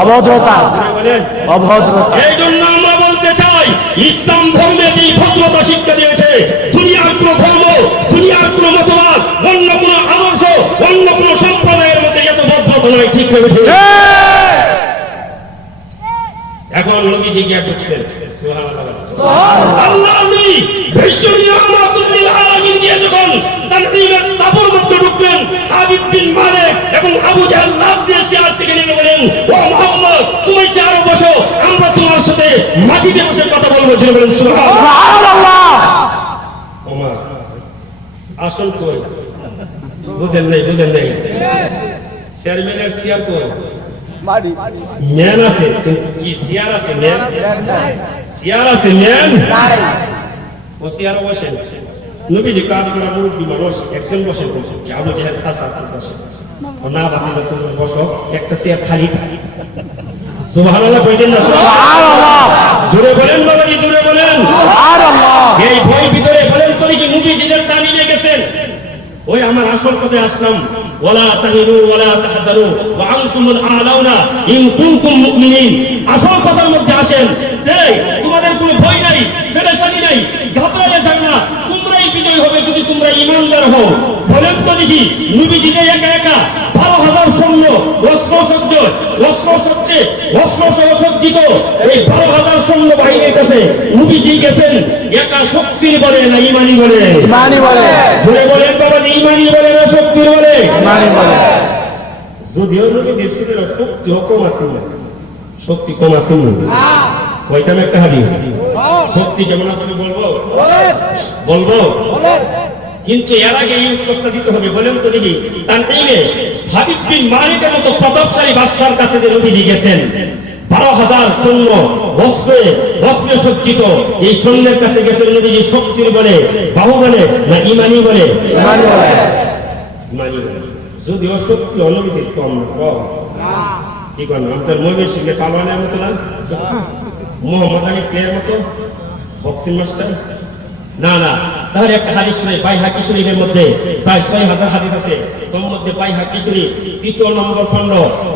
অভদ্রতা, অভদ্রতা। এই জন্য আমরা বলতে চাই, ইসলাম ধর্মে যে ভদ্রতা শিক্ষা দিয়েছে, দুনিয়ার কোন ধর্ম, দুনিয়ার কোন মতবাদ, অন্য কোন আদর্শ, অন্য কোন সম্প্রদায়ের মধ্যে এত ভদ্রতা নয়। ঠিক ভেবেছে? এখন নবীজি গিয়া ঢুকছেন, আল্লাহ নবী বিশ্বনবী রাহমাতুল্লিল আলামিন দিয়ে যখন তানঈমের তাবুর মধ্যে ঢুকলেন, আবিদ বিন মালিক এবং আবু জাহল লাফ দিয়ে চেয়ার থেকে নেমে বলেন, ও মুহাম্মদ, তুমি চেয়ারে বসো, আমরা তোমার সাথে মাটিতে বসে কথা বলবো। জোরে বলেন সুবহানাল্লাহ। ওমর আসল কই? বুঝেন নাই? চেয়ারম্যানের চেয়ার কই? ম্যান আছে, কিন্তু কি চেয়ার আছে? ম্যান চেয়ার আছে, ম্যান ও চেয়ারে বসেন। নবীজি কাজ করা মুরব্বী মানুষ, একজন বসে কি আবু জাহেল চাচা বসে, ও না বাতিজা তুমি বসো, একটা চেয়ার খালি। সুবহানাল্লাহ বলেন না? সুবহানাল্লাহ। জোরে বলেন বাবাজি, জোরে বলেন সুবহানাল্লাহ। এই ভয় ভিতরে বলেন তো কি নবীজিদের টানি নিয়ে গেছেন? ওই আমার আসল কথায় আসলাম, ওয়ালা তাহিনু ওয়ালা তাহজানু ওয়া আনতুমুল আ'লাউনা ইন কুনতুম মুমিনিন। আসল কথার মধ্যে আসেন যে তোমাদের কোনো ভয় নাই, পেরেশানি নাই, ঘাবড়াইয়া যাও না, তোমরাই বিজয় হবে যদি তোমরা ঈমানদার হও। বলেন তো দেখি, নবীজিকে একা একা 12,000 সৈন্য, অস্ত্রসজ্জিত এই 12,000 সৈন্য বাহিনীর কাছে নবীজি গেছেন একা শক্তির বলে না ঈমানি বলে? ঈমানি বলে। বলে বলেন বাবা, ঈমানি বলে না শক্তির বলে? ঈমানি বলে। যদিও নবীজির শরীরে শক্তি কম আছে, শক্তি কম আছে, ওইটা একটা হাদিস। শক্তি যেমন আছে বলবো, কিন্তু এর আগে এই উত্তরটা দিতে হবে। বলেন তো দেখি, তানঈমে হাবিব বিন মালিকের মতো প্রতাপশালী বাদশার কাছে যে নবীজি গেছেন, 12,000 সৈন্য অস্ত্রে সজ্জিত এই সৈন্যের কাছে গেছেন নবীজি শক্তির বলে, বাহুবলে না ঈমানি বলে? ঈমানি বলে। ঈমানি বলে। যদিও শক্তি নবীজির কম কি করেন, আমাদের ময়ূর সিংহে পালোয়ানের মতো না, মোহাম্মদ আলী প্লেয়ার মতো, বক্সিং মাস্টার না। তাহলে একটা হাদিস শুনে বাইহাকী শরীফের মধ্যে প্রায় 6,000 হাদিস আছে। তোর মধ্যে বাইহাকী শরীফ 3 নম্বর খণ্ড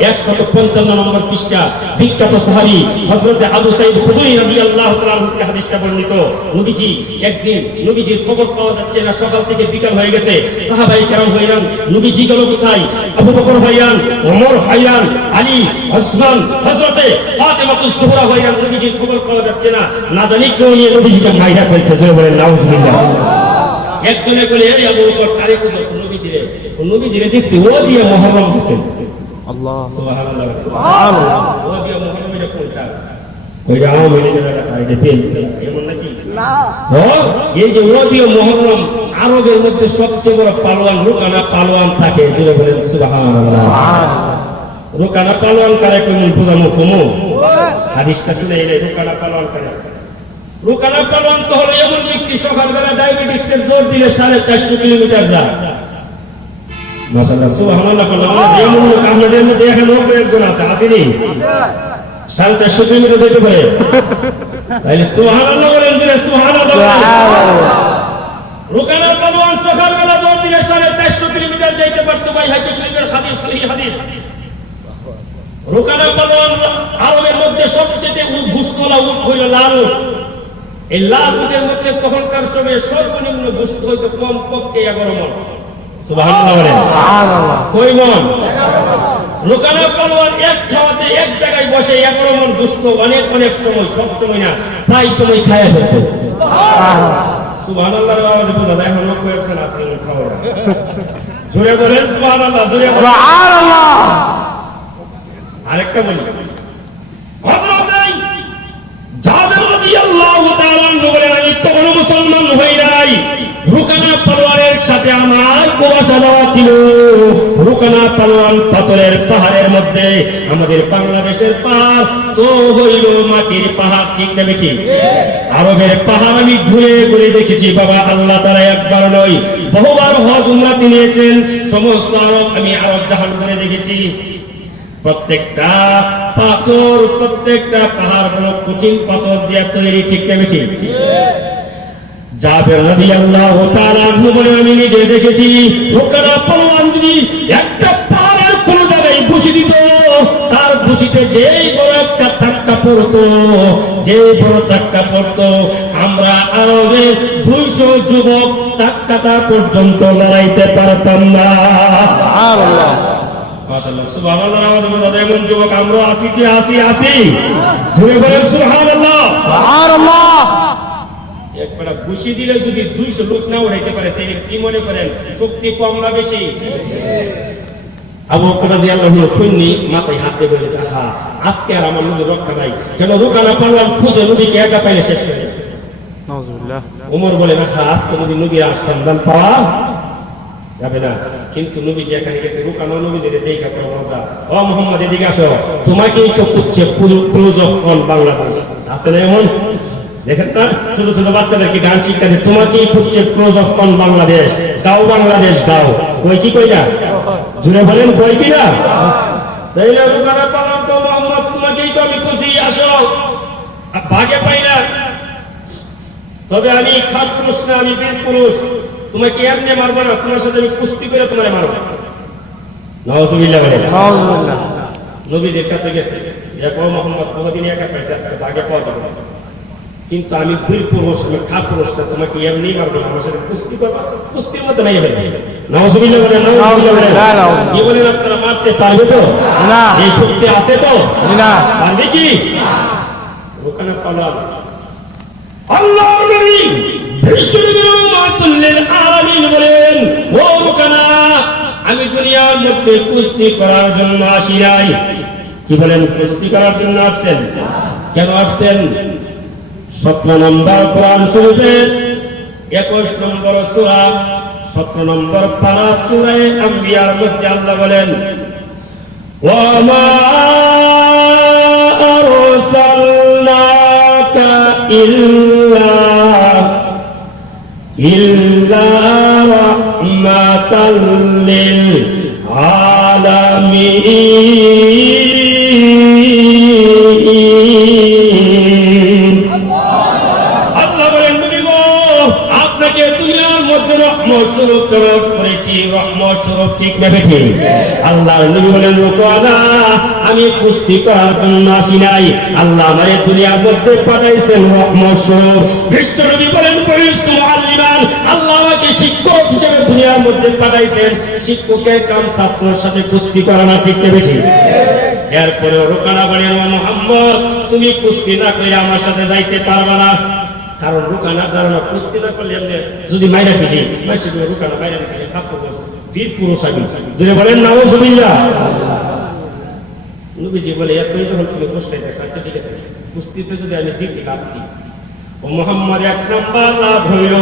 155 নম্বর পৃষ্ঠা, বিখ্যাত সাহাবী হযরত আবু সাঈদ খুদরি রাদিয়াল্লাহু তাআলা আনহু থেকে হাদিসটা বর্ণিত। নবীজি একদিন, নবীজির খবর পাওয়া যাচ্ছে না, সকাল থেকে বিকাল হয়ে গেছে, সাহাবায়ে কেরাম হয়রান, নবীজি গেল কোথায়? আবু বকর হয়রান, ওমর হয়রান, আলী, ওসমান, হযরতে ফাতেমাতুজ জোহরা হয়রান, নবীজির খবর পাওয়া যাচ্ছে না। না জানি কেউ নিয়ে নবীজিকে মাইরা ফেলছে। জোরে বলেন নাউজুবিল্লাহ। একজনে বলে, এই আবু বকর আরে নবীজিরে দেখছি ও দিয়ে মুহররম দিয়েছেন। আল্লাহ সুবহানাল্লাহ, সুবহানাল্লাহ। ও দিয়ে মুহররম এটা কোনটা? ওইটা আওয়ামী লীগের একটা এটা পেন, এমন নাকি? না। এই যে ও দিয়ে মুহররম, আরবের মধ্যে সবচেয়ে বড় পালোয়ান রুকানা পালোয়ান থাকে। জোরে বলেন সুবহানাল্লাহ। রুকানা পালোয়ান কারে কেমন বুঝামো কমো? হাদিসটা শুনে এলে রুকানা পালোয়ান কারে? রুকানা পালোয়ান তো হলো এমন ব্যক্তি সকালবেলা ডায়াবেটিক্সের জোর দিলে 450 কিলোমিটার যায়। মাশাআল্লাহ সুবহানাল্লাহ। যেমন লোক আমাদের মধ্যে এখানে একজন আছে, আসেনি? 450 কিলোমিটার যেতে পারে। তাইলে সুবহানাল্লাহ বলেন, যে সুবহানাল্লাহ। রুকানা পালোয়ান সকালবেলা জোর দিলে 450 কিলোমিটার যাইতে পারতো। বাইহাকী শরীফের হাদিস, সহিহ হাদিস। রুকানা পালোয়ান আরবের মধ্যে সবচেয়ে ঘুষওয়ালা উট হইল লাল উট। এই লাল উটের মধ্যে তখনকার সময়ে সর্বনিম্ন গোশত হয়েছে কমপক্ষে 11 মণ। সুবহানাল্লাহ বলেন। সুবহানাল্লাহ। কই মণ? 11 মণ। রুকানা পালোয়ান এক খাওয়াতে এক জায়গায় বসে 11 মণ গোশত অনেক সময়, সব সময় না, প্রায় সময় খায়া ফেলত। সুবহানাল্লাহ। সুবহানাল্লাহর আওয়াজে বোঝা যায় এখন লোক কয়েকজন আছে খাওয়া। জোরে বলেন সুবহানাল্লাহ, জোরে বলেন সুবহানাল্লাহ। আরেকটা বলি, জাবের রাদিয়াল্লাহু তাআলা আনহু বলেন, আমি তখন মুসলমান হই নাই, রুকানা পালোয়ানের সাথে আমার কুবাসা দেওয়া ছিল। রুকানা পালোয়ান পাথরের পাহাড়ের মধ্যে, আমাদের বাংলাদেশের পাহাড় তো হইল মাটির পাহাড়, ঠিক না বেশি? আরবের পাহাড় আমি ঘুরে ঘুরে দেখেছি বাবা, আল্লাহ তাআলা একবার নয় বহুবার হজ উমরাতে নিয়েছেন। সমস্ত আরব আমি আরব জাহান ঘুরে দেখেছি। প্রত্যেকটা পাথর, প্রত্যেকটা পাহাড় হলো কঠিন পাথর দিয়ে তৈরি, ঠিক না বেশি? জাবের রাদিয়াল্লাহু তাআলা আনহু বলে, আমি নিজে দেখেছি রুকানা পালোয়ান যদি একটা পাহাড়ের কোন জায়গায় বসে দিত, তার খুশিতে যেই বড় একটা ধাক্কা পড়তো, যে বড় ধাক্কা পড়তো, আমরা আরবে 200 যুবক ধাক্কাটা পর্যন্ত লড়াইতে পারতাম না। মাশাআল্লাহ, সুবহানাল্লাহ। আমাদের এমন যুবক আমরা আসি কি আসি ধরে বলেন সুবহানাল্লাহ, সুবহানাল্লাহ। একবার খুশি দিলে যদি 200 লোক না উঠাইতে পারে, তিনি কি মনে করেন শক্তি কম না বেশি? আবু বকর রাদিয়াল্লাহু আনহু শুননি মাথায় হাত দিয়ে বলেছে, হ্যাঁ আজকে আর আমার নবীর রক্ষা নাই, কেন রুকানা পারলাম খুঁজে নবীকে একা পাইলে শেষ করে। নাউযুবিল্লাহ। ওমর বলে, হ্যাঁ আজকে যদি নবীর সন্ধান পাওয়া যাবে না, কিন্তু নবী যে এখানে গেছে রুকানা নবী যে দেখা পড়ে মজা। ও মুহাম্মদ এদিকে আসো, তোমাকেই তো খুঁজছে প্রযোজক বাংলাদেশ, আছে না এমন? দেখেন না ছোট ছোট বাচ্চাদেরকে গান শিক্ষা দিয়ে, তোমাকেই খুঁজছে প্রযোজক বাংলাদেশ, গাও বাংলাদেশ গাও। কই কি কই না জুড়ে বলেন, কই কি না? তাইলে রুকানা পালাম তো মোহাম্মদ, তোমাকেই তো আমি খুঁজি, আসো। ভাগে পাই না, তবে আমি খাট পুরুষ না, আমি বীর পুরুষ, তোমাকে এমনি মারবো না, তোমার সাথে আমি কুস্তি করে তোমার মারবো। নাউযুবিল্লাহ বলে নাউযুবিল্লাহ। নবীদের কাছে গেছে, দেখো মোহাম্মদ বহুদিন একা পাইছে, আজকে ভাগে পাওয়া যাবে, কিন্তু আমি বীর পুরুষ, আমি খাট পুরুষ না, তোমাকে এমনি মারবো না, আমার সাথে কুস্তি করবো, কুস্তির মতো নাই হবে। নাউযুবিল্লাহ বলে নাউযুবিল্লাহ। কি বলেন আপনারা, মারতে পারবে তো? না। এই শক্তি আছে তো? না। পারবে কি? রুকানা পালাম আল্লাহর নবী বিশ্বনবী রাহমাতুল লিল আলামিন বলেন, ও রুকানা, আমি দুনিয়ার মধ্যে কুস্তি করার জন্য আসি নাই। কি বলেন, কুস্তি করার জন্য আসছেন? কেন আসছেন? 17 নম্বর কোরআন শরীফের 21 নম্বর সূরা 17 নম্বর পারা সূরা আম্বিয়ার মধ্যে আল্লাহ বলেন, ওয়া মা আরসালনাকা ইল্লা রাহমাতাল লিল আলামিন। আল্লাহ বলেন, নবী গো, আপনাকে দুনিয়ার মধ্যে রহমত স্বরূপ প্রেরণ করেছি, রহমত স্বরূপ, ঠিক না ঠিক? আল্লাহর নবী বলেন, রুকানা, আমি কুস্তি করার জন্য আসি নাই, আল্লাহ আমারে দুনিয়ার মধ্যে পাঠাইছেন রহমত স্বরূপ। বিশ্ব নবী বলেন, মুআল্লিমান, আল্লাহ আমাকে শিক্ষক হিসেবে দুনিয়ার মধ্যে পাঠাইছেন, শিক্ষকের কাম ছাত্রের সাথে কুস্তি করা না, ঠিক না ঠিক? এরপরে রুকানা বলেন, ও মুহাম্মদ, তুমি কুস্তি না করে আমার সাথে যাইতে পারবে না, কারণ রুকানা ধারণা কুস্তি না করলে এমনি যদি মাইরা ফেলি, রুকানা মাইরা দিচ্ছে থাকবো, বীর পুরুষ আমি, যদি বলেন নাউযুবিল্লাহ। নবীজি বলে, এতই যখন তুমি প্রশ্ন ঠিক আছে, কুস্তিতে যদি আমি জিতি লাভ কি? ও মুহাম্মদ, 1 নম্বর লাভ হইল,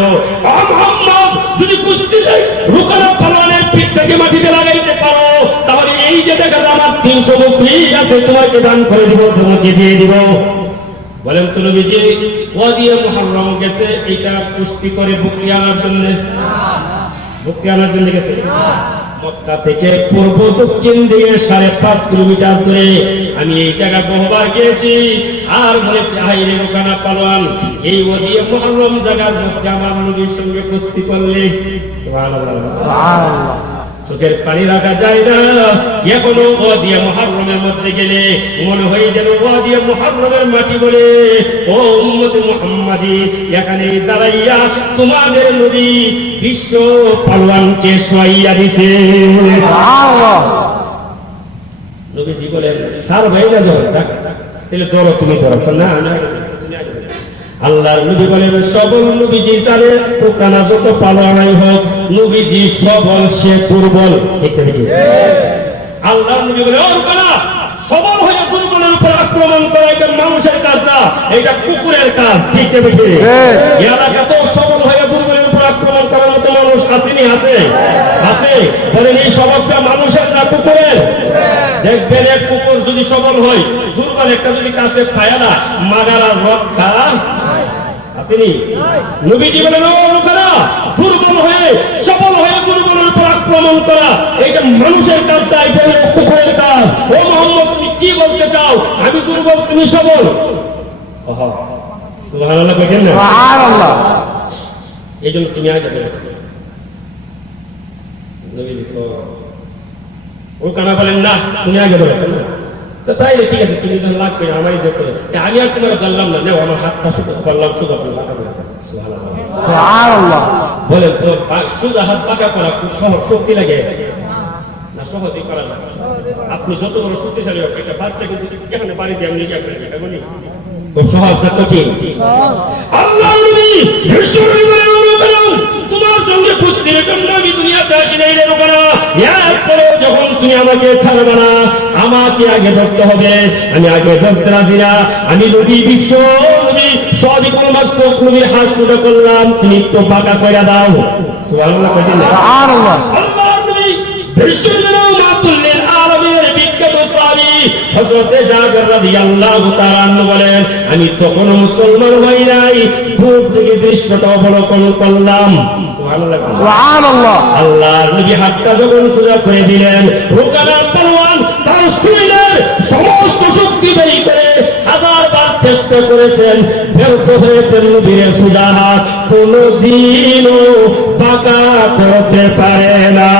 ও মুহাম্মদ, যদি কুস্তিতে রুকানা পালানের পিঠটাকে মাটিতে লাগাইতে পারো, তাহলে এই যে দেখা আমার 300 বকরি আছে, তোমাকে দান করে দিব, তোমাকে দিয়ে দিব। বলেন তো নবীজি ওয়াদিয়ে মুহাররম গেছে এটা কুস্তি করে বকরি আনার জন্য? বকরি আনার জন্য গেছে? মক্কা থেকে পূর্ব দক্ষিণ দিকে 5.5 কিলোমিটার দূরে আমি এই জায়গা বহুবার গিয়েছি, আর মনে চাই রে রুকানা পালোয়ান, এই ওয়াদিয়ে মুহাররম জায়গার মধ্যে আমার নবীর সঙ্গে কুস্তি করলে সুবহানাল্লাহ, সুবহানাল্লাহ, চোখের পানি রাখা যায় না। এখনো ওয়াদিয়ে মুহাররমের মধ্যে গেলে মনে হয় যেন ওয়াদিয়ে মুহাররমের মাটি বলে, ও উম্মত মুহাম্মাদি, এখানে দাঁড়াইয়া তোমাদের নবী বিশ্ব পালোয়ানকে শোয়াইয়া দিছে। নবীজি বলেন, সার ভাই না যাও, তাহলে ধরো, তুমি ধরো না। আল্লাহর নবী বলেন, সবল নবীজি তাদের রুকানা যত পালোয়ানাই হোক, নবীজি সবল, সে দুর্বল, ঠিক আছে? আল্লাহর নবী বলে, ও রুকানা, সবল হয়ে দুর্বলের উপর আক্রমণ করা এটা মানুষের কাজ না, এটা কুকুরের কাজ, ঠিক আছে? এলাকাতেও সবল হয়ে দুর্বলের উপর আক্রমণ করার মতো মানুষ আসেনি? আছে, আছে। বলেন, এই স্বভাবটা মানুষের না কুকুরের? দেখবেন এক কুকুর যদি সবল হয়, দুর্বল একটা যদি কাছে পায় না, মাগার আর রক্ষা আসেনি। নবীজি বলেন, ও লোকেরা, দুর্বল হয়ে সবল হয়ে দুর্বলের উপর আক্রমণ করা এটা মানুষের কাজ, এটা কুকুরের কাজ। ও মুহাম্মদ, তুমি কি বলতে চাও? আমি দুর্বল, তুমি সবল? সুবহানাল্লাহ বলেন না? সুবহানাল্লাহ। এই জন্য তুমি আগে নবীজি রুকানা বলেন, না তুমি আগে বলো। তো তাই ঠিক আছে, তুমি যখন লাগবে আমারই দেখতে আমি আর তোমার জানলাম না, নেও আমার হাতটা শুধু করলাম, শুধু আপনার মাথা করে সুবহানাল্লাহ। বলেন তো, সোজা হাত পাকা করা খুব সহজ, শক্তি লাগে না? সহজেই করা যায়। আপনি যত বড় শক্তিশালী হোক, একটা বাচ্চা কিন্তু এখানে বাড়ি দিয়ে আপনি খুব সহজ না কঠিন? আল্লাহ নবী বিশ্বনবী বলেন, তোমার সঙ্গে কুস্তির জন্য আমি দুনিয়াতে আসি নাই রে রোকানা, এরপরে যখন তুমি আমাকে ছাড়বে না, আমাকে আগে ধরতে হবে, আমি আগে ধরতে রাজি না। আমি নবী বিশ্ব নবী সবই কোন মাস্তক নবীর হাত সোজা করলাম, তুমি একটু পাকা করে দাও। সুবহানাল্লাহ। সুবহানাল্লাহ। আল্লাহ নবী বিশ্ব নবী আলমের বিখ্যাত সাহাবী হযরতে জাবের রাদিয়াল্লাহু তাআলা আনহু বলেন, আমি তখনও মুসলমান হই নাই, দূর থেকে দৃশ্যটা অবলোকন করলাম। সুবহানাল্লাহ। আল্লাহর নবী হাতটা যখন সোজা করে দিলেন, রোকানা পারওয়ান তার শরীরের সমস্ত শক্তি বের করে হাজারবার চেষ্টা করেছেন, ব্যর্থ হয়েছেন। নবীর সোজা হাত কোনদিনও পাকা করতে পারে না।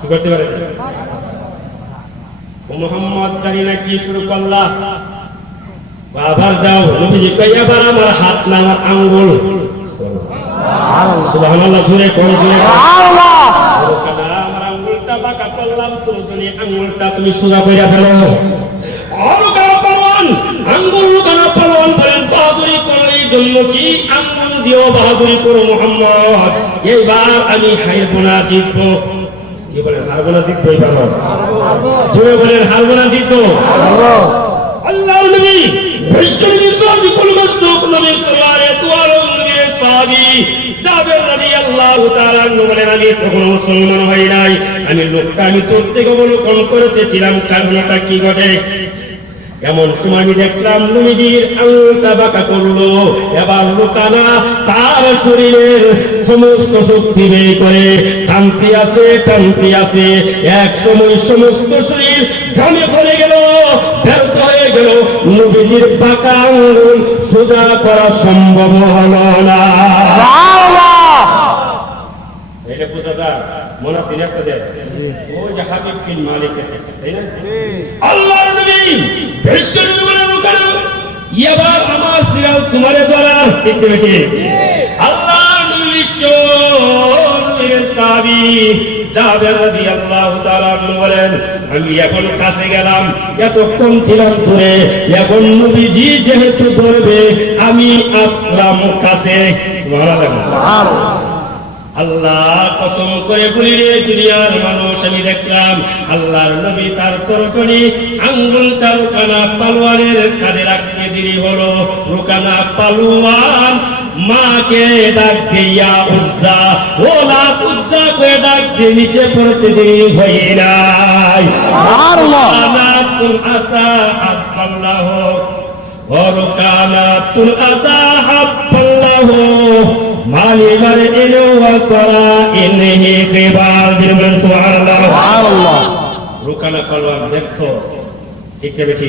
কি করতে পারে? মোহাম্মদ জানি না কি শুরু করলা, আবার যাও নবীজি কই, এবার আমার হাত না আমার আঙ্গুল। সুবহানাল্লাহ। জুড়ে কোন জুড়ে আমার আঙ্গুলটা বাঁকা করলাম, তুমি আঙ্গুলটা তুমি সোজা করে ফেলো। আঙ্গুল কানা পালন করেন, বাহাদুরি করার এই জন্য কি আঙ্গুল দিয়েও বাহাদুরি করো মোহাম্মদ, এইবার আমি হারবো না, জিতবো। কি বলেন? হারবো না, জিতবো। এইবার জুড়ে বলেন, হারবো না, জিতবো। আল্লাহ নবী বিশ্বনবী সাদিকুল মাসদুক নবী সাল্লাল্লাহু আলাইহি সাহাবী জাবের রাদিয়াল্লাহু তাআলা আনহু বলেন, আমি তখন মুসলমান হই নাই, আমি লোকটা আমি তোর থেকে অবলোকন করতেছিলাম, কারণটা কি ঘটে। এমন সময় আমি দেখলাম নবীজির আঙুলটা বাঁকা করলো, এবার লোকানা তার শরীরের সমস্ত শক্তি বের করে টানতে আছে, এক সময় সমস্ত শরীর ঘামে ভরে গেল, ব্যর্থ হয়ে গেল। নবীজির বাঁকা আঙুল সোজা করা সম্ভব হলো না। এটা বোঝা যায় মনে আছে না? ওই যে হাবিব বিন মালিকের কাছে, তাই না? আল্লাহর নবী বিশ্বনবী বলেন, এবার আমার সিরাজ তোমারে ধরা। দেখতে পেয়েছি আল্লাহর নবী বিশ্বনবীর সাহাবী জাবের রাদিয়াল্লাহু তাআলা আনহু বলেন, আমি এখন কাছে গেলাম, এতক্ষণ ছিলাম দূরে, এখন নবীজি যেহেতু ধরবে আমি আসলাম কাছে। সুবহানাল্লাহ। আল্লাহ কসম করে বলি রে দুনিয়ার মানুষ, আমি দেখলাম আল্লাহর নবী তার তরকারি আঙ্গুলটা রোকানা পালোয়ানের কাঁধে রাখতে দেরি হলো। রোকানা পালোয়ান মাকে ডাক দিয়া উজ্জা, ওলা উজ্জা করে ডাক দিয়ে নিচে পড়তে দেরি হয় নাই। রোকানাতুল আতা আল্লাহ, রোকানাতুল আতা আল্লাহ মালি মারে এলো ওয়াসারা ইনহি খিবার। দিবেন সুবহানাল্লাহ। রোকানা পালোয়ান দেখো, ঠিক আছে?